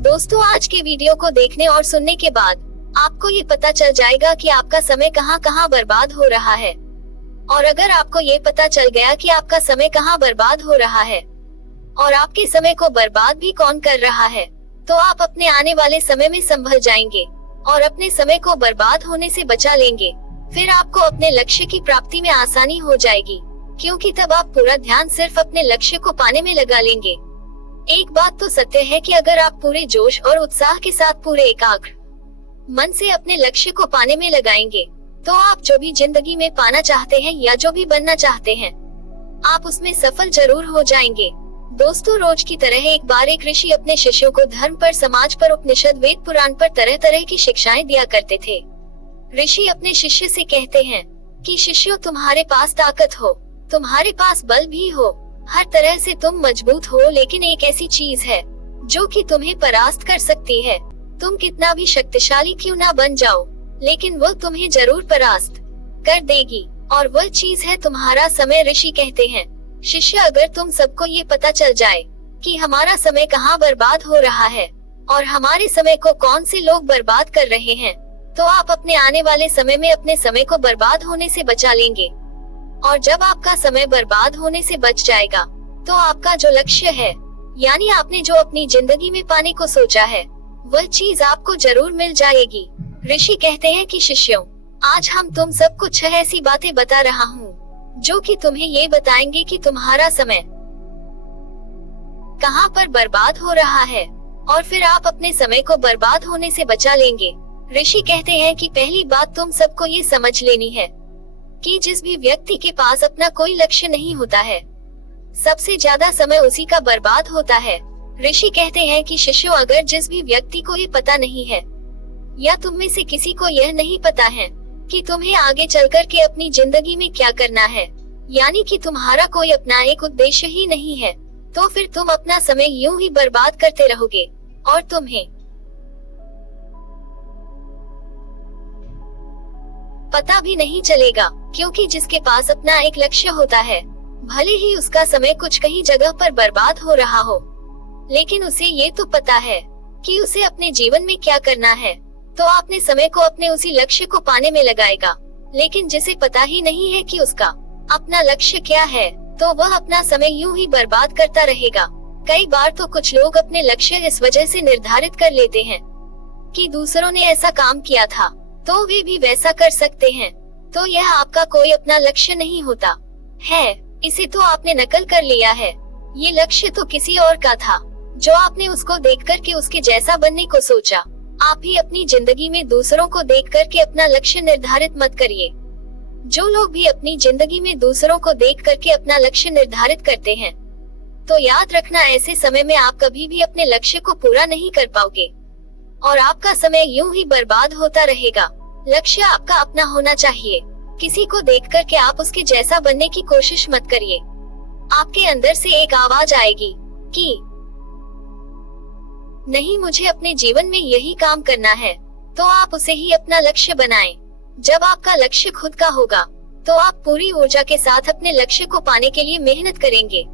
दोस्तों, आज के वीडियो को देखने और सुनने के बाद आपको ये पता चल जाएगा कि आपका समय कहाँ कहाँ बर्बाद हो रहा है। और अगर आपको ये पता चल गया कि आपका समय कहाँ बर्बाद हो रहा है और आपके समय को बर्बाद भी कौन कर रहा है, तो आप अपने आने वाले समय में संभल जाएंगे और अपने समय को बर्बाद होने से बचा लेंगे। फिर आपको अपने लक्ष्य की प्राप्ति में आसानी हो जाएगी, क्योंकि तब आप पूरा ध्यान सिर्फ अपने लक्ष्य को पाने में लगा लेंगे। एक बात तो सत्य है कि अगर आप पूरे जोश और उत्साह के साथ पूरे एकाग्र मन से अपने लक्ष्य को पाने में लगाएंगे, तो आप जो भी जिंदगी में पाना चाहते हैं या जो भी बनना चाहते हैं, आप उसमें सफल जरूर हो जाएंगे। दोस्तों, रोज की तरह एक बार एक ऋषि अपने शिष्यों को धर्म पर, समाज पर, उपनिषद, वेद पुराण पर तरह तरह की शिक्षाएं दिया करते थे। ऋषि अपने शिष्य से कहते हैं कि शिष्यों, तुम्हारे पास ताकत हो, तुम्हारे पास बल भी हो, हर तरह से तुम मजबूत हो, लेकिन एक ऐसी चीज है जो कि तुम्हें परास्त कर सकती है। तुम कितना भी शक्तिशाली क्यों ना बन जाओ, लेकिन वो तुम्हें जरूर परास्त कर देगी, और वह चीज है तुम्हारा समय। ऋषि कहते हैं, शिष्य, अगर तुम सबको ये पता चल जाए कि हमारा समय कहाँ बर्बाद हो रहा है और हमारे समय को कौन से लोग बर्बाद कर रहे हैं, तो आप अपने आने वाले समय में अपने समय को बर्बाद होने से बचा लेंगे। और जब आपका समय बर्बाद होने से बच जाएगा, तो आपका जो लक्ष्य है, यानी आपने जो अपनी जिंदगी में पाने को सोचा है, वह चीज आपको जरूर मिल जाएगी। ऋषि कहते हैं कि शिष्यों, आज हम तुम सबको 6 ऐसी बातें बता रहा हूँ जो कि तुम्हें ये बताएंगे कि तुम्हारा समय कहाँ पर बर्बाद हो रहा है, और फिर आप अपने समय को बर्बाद होने से बचा लेंगे। ऋषि कहते हैं कि पहली बात तुम सबको ये समझ लेनी है कि जिस भी व्यक्ति के पास अपना कोई लक्ष्य नहीं होता है, सबसे ज्यादा समय उसी का बर्बाद होता है। ऋषि कहते हैं कि शिष्यों, अगर जिस भी व्यक्ति को ये पता नहीं है या तुम में से किसी को यह नहीं पता है कि तुम्हें आगे चलकर के अपनी जिंदगी में क्या करना है, यानी कि तुम्हारा कोई अपना एक उद्देश्य ही नहीं है, तो फिर तुम अपना समय यूं ही बर्बाद करते रहोगे और तुम्हें पता भी नहीं चलेगा। क्योंकि जिसके पास अपना एक लक्ष्य होता है, भले ही उसका समय कुछ कहीं जगह पर बर्बाद हो रहा हो, लेकिन उसे ये तो पता है कि उसे अपने जीवन में क्या करना है, तो अपने समय को अपने उसी लक्ष्य को पाने में लगाएगा। लेकिन जिसे पता ही नहीं है कि उसका अपना लक्ष्य क्या है, तो वह अपना समय यूं ही बर्बाद करता रहेगा। कई बार तो कुछ लोग अपने लक्ष्य इस वजह से निर्धारित कर लेते हैं कि दूसरों ने ऐसा काम किया था तो वे भी वैसा कर सकते हैं, तो यह आपका कोई अपना लक्ष्य नहीं होता है, इसे तो आपने नकल कर लिया है। ये लक्ष्य तो किसी और का था, जो आपने उसको देख कर के उसके जैसा बनने को सोचा। आप ही अपनी जिंदगी में दूसरों को देख कर के अपना लक्ष्य निर्धारित मत करिए। जो लोग भी अपनी जिंदगी में दूसरों को देख कर के अपना लक्ष्य निर्धारित करते हैं, तो याद रखना, ऐसे समय में आप कभी भी अपने लक्ष्य को पूरा नहीं कर पाओगे और आपका समय यूं ही बर्बाद होता रहेगा। लक्ष्य आपका अपना होना चाहिए। किसी को देख कर के आप उसके जैसा बनने की कोशिश मत करिए। आपके अंदर से एक आवाज आएगी कि नहीं, मुझे अपने जीवन में यही काम करना है, तो आप उसे ही अपना लक्ष्य बनाएं। जब आपका लक्ष्य खुद का होगा, तो आप पूरी ऊर्जा के साथ अपने लक्ष्य को पाने के लिए मेहनत करेंगे।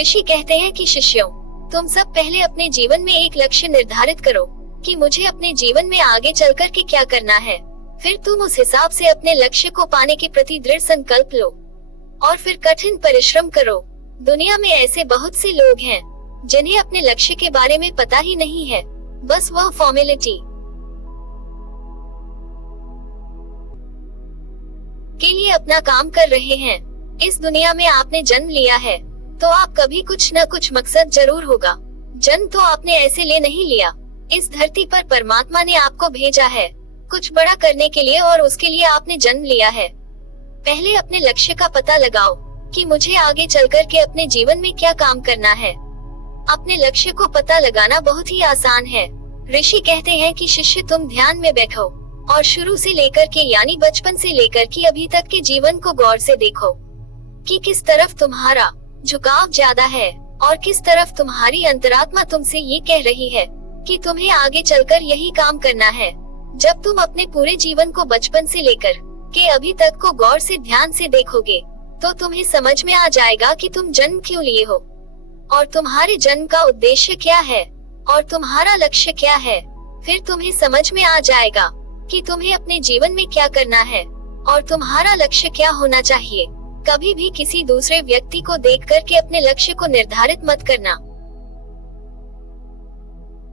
ऋषि कहते हैं कि शिष्यों, तुम सब पहले अपने जीवन में एक लक्ष्य निर्धारित करो कि मुझे अपने जीवन में आगे चलकर के क्या करना है। फिर तुम उस हिसाब से अपने लक्ष्य को पाने के प्रति दृढ़ संकल्प लो और फिर कठिन परिश्रम करो। दुनिया में ऐसे बहुत से लोग हैं जिन्हें अपने लक्ष्य के बारे में पता ही नहीं है, बस वह फॉर्मेलिटी के लिए अपना काम कर रहे हैं। इस दुनिया में आपने जन्म लिया है, तो आप कभी कुछ न कुछ मकसद जरूर होगा। जन्म तो आपने ऐसे ले नहीं लिया। इस धरती पर परमात्मा ने आपको भेजा है कुछ बड़ा करने के लिए, और उसके लिए आपने जन्म लिया है। पहले अपने लक्ष्य का पता लगाओ कि मुझे आगे चलकर के अपने जीवन में क्या काम करना है। अपने लक्ष्य को पता लगाना बहुत ही आसान है। ऋषि कहते हैं कि शिष्य, तुम ध्यान में बैठो और शुरू से लेकर के, यानी बचपन से लेकर के अभी तक के जीवन को गौर से देखो कि किस तरफ तुम्हारा झुकाव ज्यादा है और किस तरफ तुम्हारी अंतरात्मा तुमसे ये कह रही है कि तुम्हें आगे चलकर यही काम करना है। जब तुम अपने पूरे जीवन को बचपन से लेकर के अभी तक को गौर से ध्यान से देखोगे, तो तुम्हें समझ में आ जाएगा कि तुम जन्म क्यों लिए हो और तुम्हारे जन्म का उद्देश्य क्या है। और तुम्हारा लक्ष्य क्या है। फिर तुम्हें समझ में आ जाएगा कि तुम्हें अपने जीवन में क्या करना है और तुम्हारा लक्ष्य क्या होना चाहिए। कभी भी किसी दूसरे व्यक्ति को देख कर के अपने लक्ष्य को निर्धारित मत करना।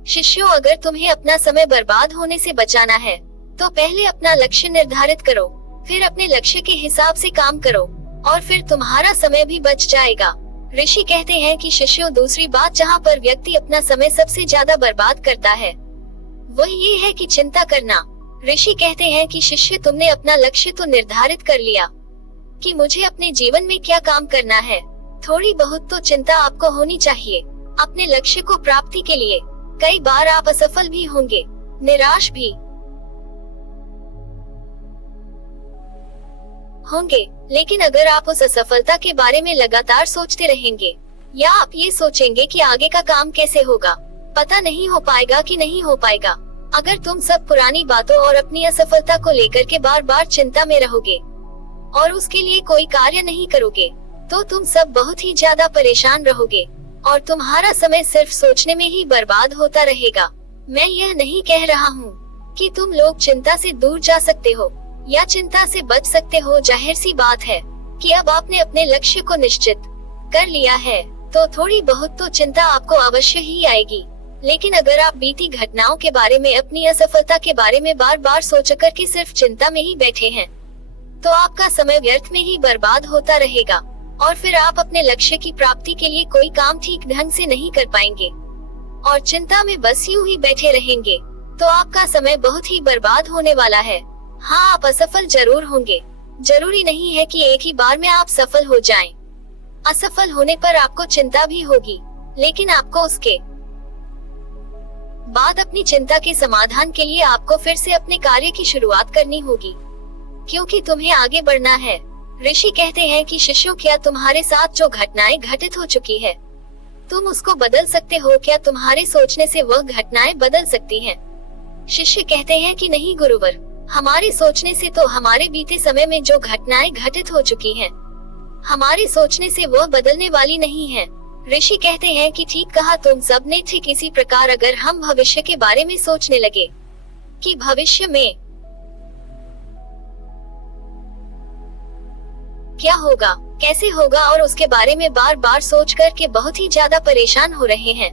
शिष्यों, अगर तुम्हें अपना समय बर्बाद होने से बचाना है तो पहले अपना लक्ष्य निर्धारित करो, फिर अपने लक्ष्य के हिसाब से काम करो और फिर तुम्हारा समय भी बच जाएगा। ऋषि कहते हैं कि शिष्यों, दूसरी बात जहाँ पर व्यक्ति अपना समय सबसे ज्यादा बर्बाद करता है वो ये है कि चिंता करना। ऋषि कहते हैं कि शिष्य, तुमने अपना लक्ष्य तो निर्धारित कर लिया कि मुझे अपने जीवन में क्या काम करना है। थोड़ी बहुत तो चिंता आपको होनी चाहिए अपने लक्ष्य को प्राप्ति के लिए। कई बार आप असफल भी होंगे, निराश भी होंगे, लेकिन अगर आप उस असफलता के बारे में लगातार सोचते रहेंगे या आप ये सोचेंगे कि आगे का काम कैसे होगा, पता नहीं हो पाएगा कि नहीं हो पाएगा। अगर तुम सब पुरानी बातों और अपनी असफलता को लेकर के बार बार चिंता में रहोगे और उसके लिए कोई कार्य नहीं करोगे तो तुम सब बहुत ही ज्यादा परेशान रहोगे और तुम्हारा समय सिर्फ सोचने में ही बर्बाद होता रहेगा। मैं यह नहीं कह रहा हूँ कि तुम लोग चिंता से दूर जा सकते हो या चिंता से बच सकते हो। जाहिर सी बात है कि अब आपने अपने लक्ष्य को निश्चित कर लिया है तो थोड़ी बहुत तो चिंता आपको अवश्य ही आएगी। लेकिन अगर आप बीती घटनाओं के बारे में, अपनी असफलता के बारे में बार बार सोच कर के सिर्फ चिंता में ही बैठे हैं तो आपका समय व्यर्थ में ही बर्बाद होता रहेगा और फिर आप अपने लक्ष्य की प्राप्ति के लिए कोई काम ठीक ढंग से नहीं कर पाएंगे और चिंता में बस यूं ही बैठे रहेंगे तो आपका समय बहुत ही बर्बाद होने वाला है। हाँ, आप असफल जरूर होंगे, जरूरी नहीं है कि एक ही बार में आप सफल हो जाएं। असफल होने पर आपको चिंता भी होगी, लेकिन आपको उसके बाद अपनी चिंता के समाधान के लिए आपको फिर से अपने कार्य की शुरुआत करनी होगी, क्योंकि तुम्हें आगे बढ़ना है। ऋषि कहते हैं कि शिष्यों, क्या तुम्हारे साथ जो घटनाएं घटित हो चुकी है तुम उसको बदल सकते हो? क्या तुम्हारे सोचने से वह घटनाएं बदल सकती हैं? शिष्य कहते हैं कि नहीं गुरुवर, हमारे सोचने से तो हमारे बीते समय में जो घटनाएं घटित हो चुकी हैं, हमारे सोचने से वह बदलने वाली नहीं है। ऋषि कहते हैं कि ठीक कहा तुम सब ने। ठीक इसी प्रकार अगर हम भविष्य के बारे में सोचने लगे कि भविष्य में क्या होगा, कैसे होगा और उसके बारे में बार बार सोच कर के बहुत ही ज्यादा परेशान हो रहे हैं,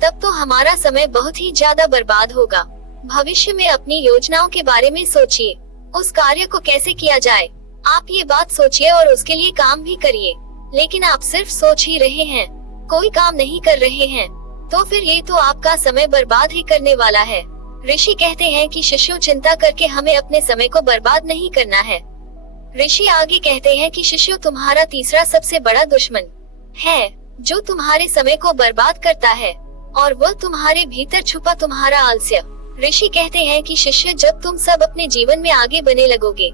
तब तो हमारा समय बहुत ही ज्यादा बर्बाद होगा। भविष्य में अपनी योजनाओं के बारे में सोचिए, उस कार्य को कैसे किया जाए, आप ये बात सोचिए और उसके लिए काम भी करिए। लेकिन आप सिर्फ सोच ही रहे हैं, कोई काम नहीं कर रहे हैं, तो फिर ये तो आपका समय बर्बाद ही करने वाला है। ऋषि कहते हैं कि शिष्यों, चिंता करके हमें अपने समय को बर्बाद नहीं करना है। ऋषि आगे कहते हैं कि शिष्यों, तुम्हारा तीसरा सबसे बड़ा दुश्मन है जो तुम्हारे समय को बर्बाद करता है और वह तुम्हारे भीतर छुपा तुम्हारा आलस्य। ऋषि कहते हैं कि शिष्य, जब तुम सब अपने जीवन में आगे बढ़ने लगोगे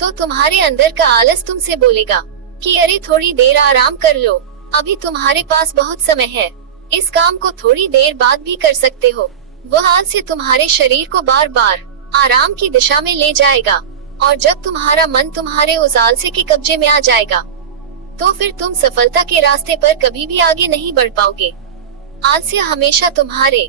तो तुम्हारे अंदर का आलस तुमसे बोलेगा कि अरे थोड़ी देर आराम कर लो, अभी तुम्हारे पास बहुत समय है, इस काम को थोड़ी देर बाद भी कर सकते हो। वह आलस्य तुम्हारे शरीर को बार बार आराम की दिशा में ले जाएगा और जब तुम्हारा मन तुम्हारे उस आलस्य के कब्जे में आ जाएगा तो फिर तुम सफलता के रास्ते पर कभी भी आगे नहीं बढ़ पाओगे। आलस्य हमेशा तुम्हारे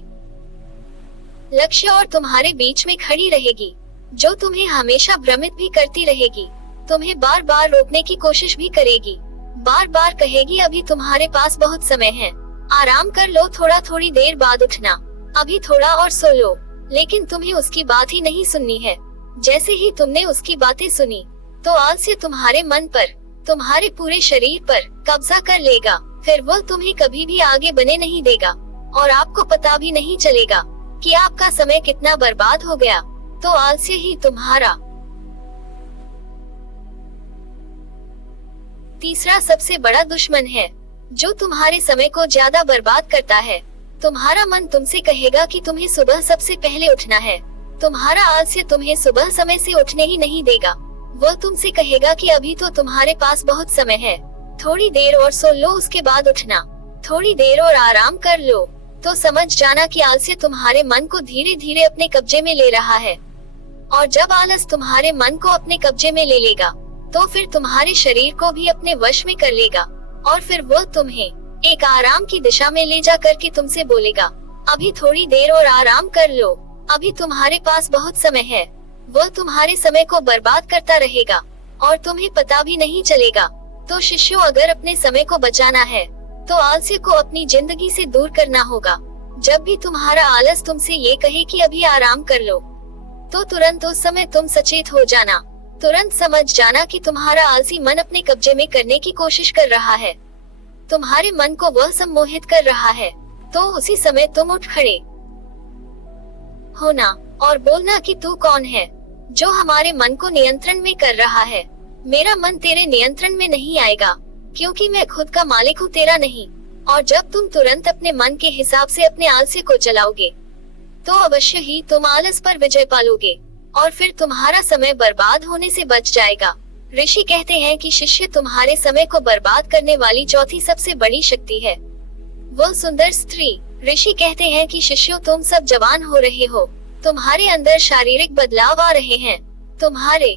लक्ष्य और तुम्हारे बीच में खड़ी रहेगी, जो तुम्हें हमेशा भ्रमित भी करती रहेगी, तुम्हें बार बार रोकने की कोशिश भी करेगी, बार बार कहेगी अभी तुम्हारे पास बहुत समय है, आराम कर लो, थोड़ी देर बाद उठना, अभी थोड़ा और सो लो। लेकिन तुम्हें उसकी बात ही नहीं सुननी है। जैसे ही तुमने उसकी बातें सुनी तो आलस्य तुम्हारे मन पर, तुम्हारे पूरे शरीर पर कब्जा कर लेगा। फिर वह तुम्हें कभी भी आगे बढ़ने नहीं देगा और आपको पता भी नहीं चलेगा कि आपका समय कितना बर्बाद हो गया। तो आलस्य ही तुम्हारा तीसरा सबसे बड़ा दुश्मन है जो तुम्हारे समय को ज्यादा बर्बाद करता है। तुम्हारा मन तुमसे कहेगा कि तुम्हें सुबह सबसे पहले उठना है। तुम्हारा आलस्य तुम्हें सुबह समय से उठने ही नहीं देगा। वह तुमसे कहेगा कि अभी तो तुम्हारे पास बहुत समय है, थोड़ी देर और सो लो, उसके बाद उठना, थोड़ी देर और आराम कर लो। तो समझ जाना कि आलस्य तुम्हारे मन को धीरे धीरे अपने कब्जे में ले रहा है और जब आलस तुम्हारे मन को अपने कब्जे में ले लेगा तो फिर तुम्हारे शरीर को भी अपने वश में कर लेगा और फिर वह तुम्हें एक आराम की दिशा में ले जा करके तुमसे बोलेगा अभी थोड़ी देर और आराम कर लो, अभी तुम्हारे पास बहुत समय है। वह तुम्हारे समय को बर्बाद करता रहेगा और तुम्हें पता भी नहीं चलेगा। तो शिष्यों, अगर अपने समय को बचाना है तो आलस्य को अपनी जिंदगी से दूर करना होगा। जब भी तुम्हारा आलस तुमसे ये कहे कि अभी आराम कर लो, तो तुरंत उस समय तुम सचेत हो जाना। तुरंत समझ जाना कि तुम्हारा आलसी मन अपने कब्जे में करने की कोशिश कर रहा है, तुम्हारे मन को वह सम्मोहित कर रहा है। तो उसी समय तुम उठ खड़े होना और बोलना कि तू कौन है जो हमारे मन को नियंत्रण में कर रहा है। मेरा मन तेरे नियंत्रण में नहीं आएगा, क्योंकि मैं खुद का मालिक हूँ, तेरा नहीं। और जब तुम तुरंत अपने मन के हिसाब से अपने आलस्य को चलाओगे, तो अवश्य ही तुम आलस पर विजय पालोगे और फिर तुम्हारा समय बर्बाद होने से बच जाएगा। ऋषि कहते हैं कि शिष्य, तुम्हारे समय को बर्बाद करने वाली चौथी सबसे बड़ी शक्ति है वह सुंदर स्त्री। ऋषि कहते हैं कि शिष्यों, तुम सब जवान हो रहे हो, तुम्हारे अंदर शारीरिक बदलाव आ रहे हैं, तुम्हारे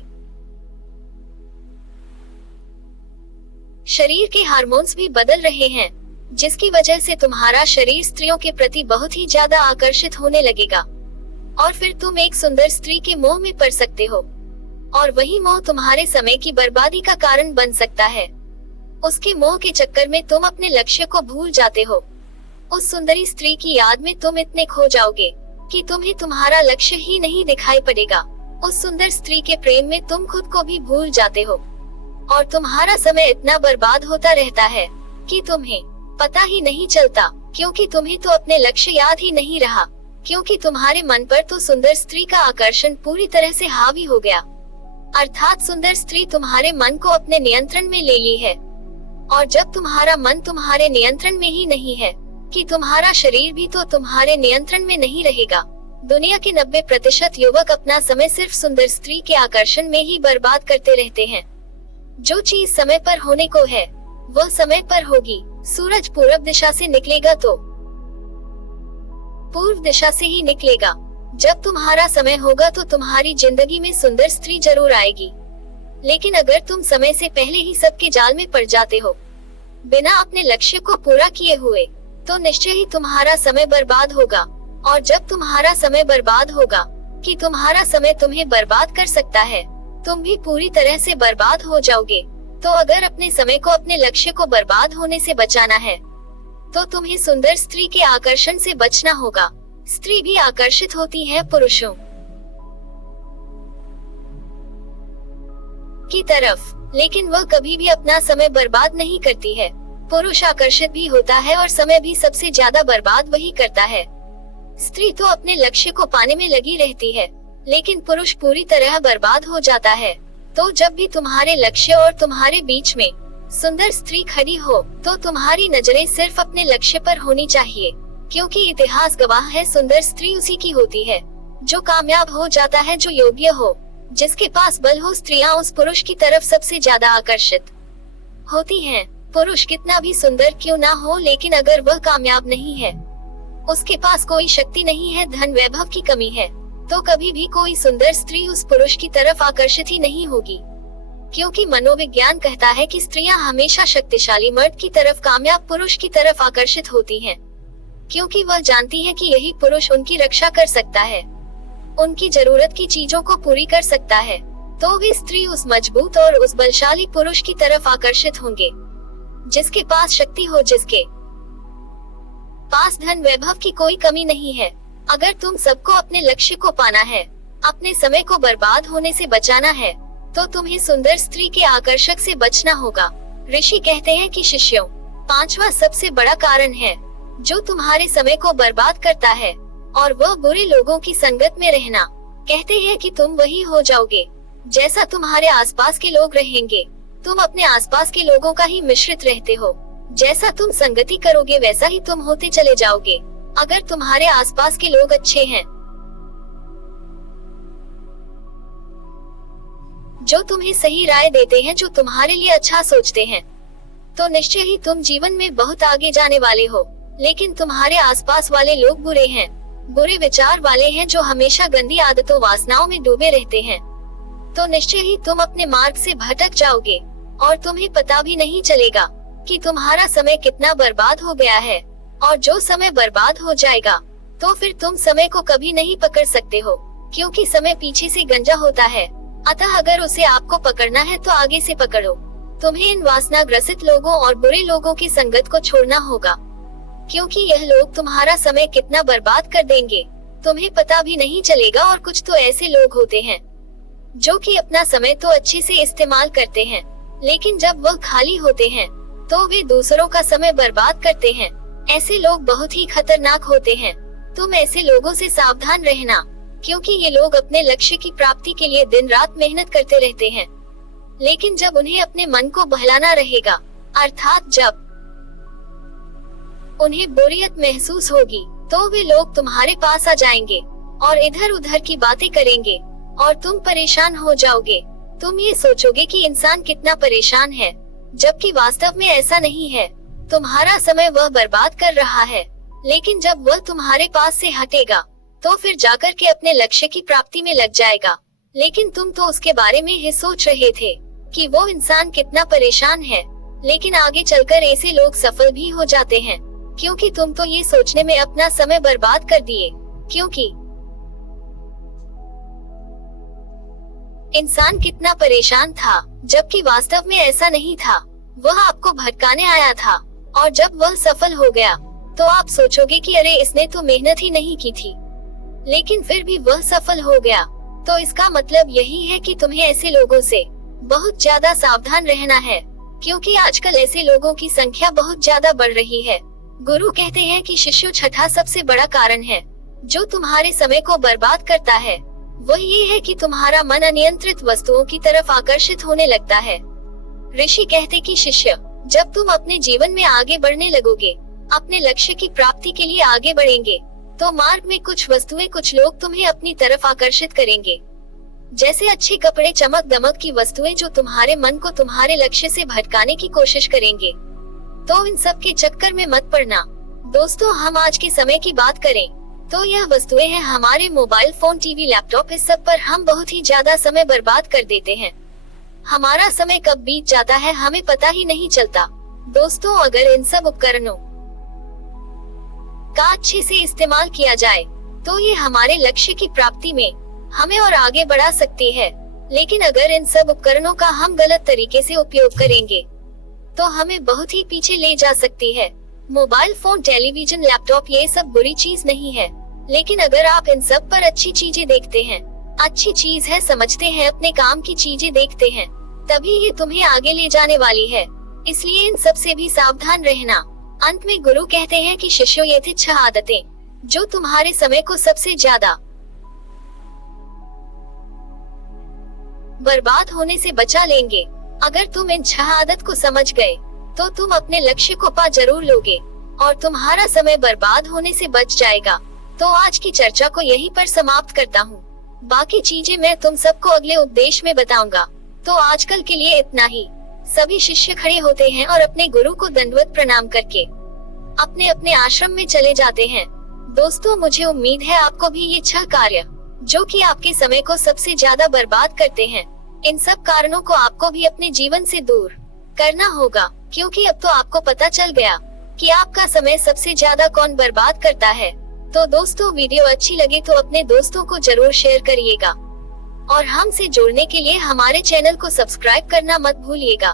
शरीर के हार्मोन्स भी बदल रहे हैं, जिसकी वजह से तुम्हारा शरीर स्त्रियों के प्रति बहुत ही ज्यादा आकर्षित होने लगेगा और फिर तुम एक सुंदर स्त्री के मोह में पड़ सकते हो और वही मोह तुम्हारे समय की बर्बादी का कारण बन सकता है। उसके मोह के चक्कर में तुम अपने लक्ष्य को भूल जाते हो। उस सुंदरी स्त्री की याद में तुम इतने खो जाओगे कि तुम्हें तुम्हारा लक्ष्य ही नहीं दिखाई पड़ेगा। उस सुंदर स्त्री के प्रेम में तुम खुद को भी भूल जाते हो और तुम्हारा समय इतना बर्बाद होता रहता है कि तुम्हें पता ही नहीं चलता, क्योंकि तुम्हें तो अपने लक्ष्य याद ही नहीं रहा, क्योंकि तुम्हारे मन पर तो सुंदर स्त्री का आकर्षण पूरी तरह से हावी हो गया। अर्थात सुंदर स्त्री तुम्हारे मन को अपने नियंत्रण में ले ली है। और जब तुम्हारा मन तुम्हारे नियंत्रण में ही नहीं है, कि तुम्हारा शरीर भी तो तुम्हारे नियंत्रण में नहीं रहेगा। दुनिया के 90% युवक अपना समय सिर्फ सुंदर स्त्री के आकर्षण में ही बर्बाद करते रहते हैं। जो चीज समय पर होने को है वह समय पर होगी। सूरज पूर्व दिशा से निकलेगा तो पूर्व दिशा से ही निकलेगा। जब तुम्हारा समय होगा तो तुम्हारी जिंदगी में सुंदर स्त्री जरूर आएगी, लेकिन अगर तुम समय से पहले ही सबके जाल में पड़ जाते हो बिना अपने लक्ष्य को पूरा किए हुए, तो निश्चय ही तुम्हारा समय बर्बाद होगा। और जब तुम्हारा समय बर्बाद होगा, कि तुम्हारा समय तुम्हें बर्बाद कर सकता है, तुम भी पूरी तरह से बर्बाद हो जाओगे। तो अगर अपने समय को अपने लक्ष्य को बर्बाद होने से बचाना है, तो तुम्हें सुंदर स्त्री के आकर्षण से बचना होगा। स्त्री भी आकर्षित होती है पुरुषों की तरफ, लेकिन वह कभी भी अपना समय बर्बाद नहीं करती है। पुरुष आकर्षित भी होता है और समय भी सबसे ज्यादा बर्बाद वही करता है। स्त्री तो अपने लक्ष्य को पाने में लगी रहती है, लेकिन पुरुष पूरी तरह बर्बाद हो जाता है। तो जब भी तुम्हारे लक्ष्य और तुम्हारे बीच में सुंदर स्त्री खड़ी हो, तो तुम्हारी नजरें सिर्फ अपने लक्ष्य पर होनी चाहिए, क्योंकि इतिहास गवाह है, सुंदर स्त्री उसी की होती है जो कामयाब हो जाता है, जो योग्य हो, जिसके पास बल हो। स्त्रियां उस पुरुष की तरफ सबसे ज्यादा आकर्षित होती हैं। पुरुष कितना भी सुंदर क्यों ना हो, लेकिन अगर वह कामयाब नहीं है, उसके पास कोई शक्ति नहीं है, धन वैभव की कमी है, तो कभी भी कोई सुंदर स्त्री उस पुरुष की तरफ आकर्षित ही नहीं होगी। क्योंकि मनोविज्ञान कहता है कि स्त्रियां हमेशा शक्तिशाली मर्द की तरफ, कामयाब पुरुष की तरफ आकर्षित होती हैं, क्योंकि वह जानती है कि यही पुरुष उनकी रक्षा कर सकता है, उनकी जरूरत की चीजों को पूरी कर सकता है। तो वे स्त्री उस मजबूत और उस बलशाली पुरुष की तरफ आकर्षित होंगे, जिसके पास शक्ति हो, जिसके पास धन वैभव की कोई कमी नहीं है। अगर तुम सबको अपने लक्ष्य को पाना है, अपने समय को बर्बाद होने से बचाना है, तो तुम्हें सुंदर स्त्री के आकर्षक से बचना होगा। ऋषि कहते हैं कि शिष्यों, पांचवा सबसे बड़ा कारण है जो तुम्हारे समय को बर्बाद करता है, और वह बुरे लोगों की संगत में रहना। कहते हैं कि तुम वही हो जाओगे जैसा तुम्हारे आसपास के लोग रहेंगे। तुम अपने आसपास के लोगों का ही मिश्रित रहते हो, जैसा तुम संगति करोगे वैसा ही तुम होते चले जाओगे। अगर तुम्हारे आसपास के लोग अच्छे हैं, जो तुम्हें सही राय देते हैं, जो तुम्हारे लिए अच्छा सोचते हैं, तो निश्चय ही तुम जीवन में बहुत आगे जाने वाले हो। लेकिन तुम्हारे आसपास वाले लोग बुरे हैं, बुरे विचार वाले हैं, जो हमेशा गंदी आदतों वासनाओं में डूबे रहते हैं, तो निश्चय ही तुम अपने मार्ग से भटक जाओगे और तुम्हें पता भी नहीं चलेगा कि तुम्हारा समय कितना बर्बाद हो गया है। और जो समय बर्बाद हो जाएगा, तो फिर तुम समय को कभी नहीं पकड़ सकते हो, क्योंकि समय पीछे से गंजा होता है। अतः अगर उसे आपको पकड़ना है तो आगे से पकड़ो। तुम्हें इन वासना ग्रसित लोगों और बुरे लोगों की संगत को छोड़ना होगा, क्योंकि यह लोग तुम्हारा समय कितना बर्बाद कर देंगे तुम्हें पता भी नहीं चलेगा। और कुछ तो ऐसे लोग होते हैं जो कि अपना समय तो अच्छे से इस्तेमाल करते हैं, लेकिन जब वह खाली होते हैं तो वे दूसरों का समय बर्बाद करते हैं। ऐसे लोग बहुत ही खतरनाक होते हैं। तुम ऐसे लोगों से सावधान रहना, क्योंकि ये लोग अपने लक्ष्य की प्राप्ति के लिए दिन रात मेहनत करते रहते हैं, लेकिन जब उन्हें अपने मन को बहलाना रहेगा, अर्थात जब उन्हें बोरियत महसूस होगी, तो वे लोग तुम्हारे पास आ जाएंगे और इधर उधर की बातें करेंगे और तुम परेशान हो जाओगे। तुम ये सोचोगे कि इंसान कितना परेशान है, जबकि वास्तव में ऐसा नहीं है। तुम्हारा समय वह बर्बाद कर रहा है, लेकिन जब वह तुम्हारे पास से हटेगा तो फिर जाकर के अपने लक्ष्य की प्राप्ति में लग जाएगा। लेकिन तुम तो उसके बारे में ही सोच रहे थे कि वो इंसान कितना परेशान है, लेकिन आगे चलकर ऐसे लोग सफल भी हो जाते हैं, क्योंकि तुम तो ये सोचने में अपना समय बर्बाद कर दिए क्योंकि इंसान कितना परेशान था, जबकि वास्तव में ऐसा नहीं था। वह आपको भटकाने आया था, और जब वह सफल हो गया तो आप सोचोगे कि अरे इसने तो मेहनत ही नहीं की थी, लेकिन फिर भी वह सफल हो गया। तो इसका मतलब यही है कि तुम्हें ऐसे लोगों से बहुत ज्यादा सावधान रहना है, क्योंकि आजकल ऐसे लोगों की संख्या बहुत ज्यादा बढ़ रही है। गुरु कहते हैं कि शिष्य छठा सबसे बड़ा कारण है जो तुम्हारे समय को बर्बाद करता है, वह ये है कि तुम्हारा मन अनियंत्रित वस्तुओं की तरफ आकर्षित होने लगता है। ऋषि कहते कि शिष्य, जब तुम अपने जीवन में आगे बढ़ने लगोगे, अपने लक्ष्य की प्राप्ति के लिए आगे बढ़ेंगे, तो मार्ग में कुछ वस्तुएं, कुछ लोग तुम्हें अपनी तरफ आकर्षित करेंगे। जैसे अच्छे कपड़े, चमक दमक की वस्तुएं जो तुम्हारे मन को तुम्हारे लक्ष्य से भटकाने की कोशिश करेंगे। तो इन सब के चक्कर में मत पड़ना। दोस्तों, हम आज के समय की बात करें तो यह वस्तुएं हैं हमारे मोबाइल फोन, टीवी, लैपटॉप। इस सब पर हम बहुत ही ज्यादा समय बर्बाद कर देते हैं। हमारा समय कब बीत जाता है हमें पता ही नहीं चलता। दोस्तों, अगर इन सब उपकरणों का अच्छे से इस्तेमाल किया जाए तो ये हमारे लक्ष्य की प्राप्ति में हमें और आगे बढ़ा सकती है। लेकिन अगर इन सब उपकरणों का हम गलत तरीके से उपयोग करेंगे तो हमें बहुत ही पीछे ले जा सकती है। मोबाइल फोन, टेलीविजन, लैपटॉप ये सब बुरी चीज नहीं है, लेकिन अगर आप इन सब पर अच्छी चीजें देखते हैं, अच्छी चीज है समझते हैं, अपने काम की चीजें देखते हैं, तभी ये तुम्हें आगे ले जाने वाली है। इसलिए इन सब से भी सावधान रहना। अंत में गुरु कहते हैं कि शिष्यों, ये थी 6 आदतें जो तुम्हारे समय को सबसे ज्यादा बर्बाद होने से बचा लेंगे। अगर तुम इन 6 आदत को समझ गए तो तुम अपने लक्ष्य को पा जरूर लोगे और तुम्हारा समय बर्बाद होने से बच जाएगा। तो आज की चर्चा को यहीं पर समाप्त करता हूँ। बाकी चीजें मैं तुम सबको अगले उपदेश में बताऊंगा। तो आजकल के लिए इतना ही। सभी शिष्य खड़े होते हैं और अपने गुरु को दंडवत प्रणाम करके अपने अपने आश्रम में चले जाते हैं। दोस्तों, मुझे उम्मीद है आपको भी ये 6 कार्य जो कि आपके समय को सबसे ज्यादा बर्बाद करते हैं, इन सब कारणों को आपको भी अपने जीवन से दूर करना होगा, क्योंकि अब तो आपको पता चल गया कि आपका समय सबसे ज्यादा कौन बर्बाद करता है। तो दोस्तों, वीडियो अच्छी लगे तो अपने दोस्तों को जरूर शेयर करिएगा और हमसे जुड़ने के लिए हमारे चैनल को सब्सक्राइब करना मत भूलिएगा।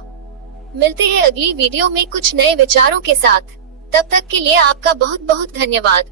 मिलते हैं अगली वीडियो में कुछ नए विचारों के साथ। तब तक के लिए आपका बहुत बहुत धन्यवाद।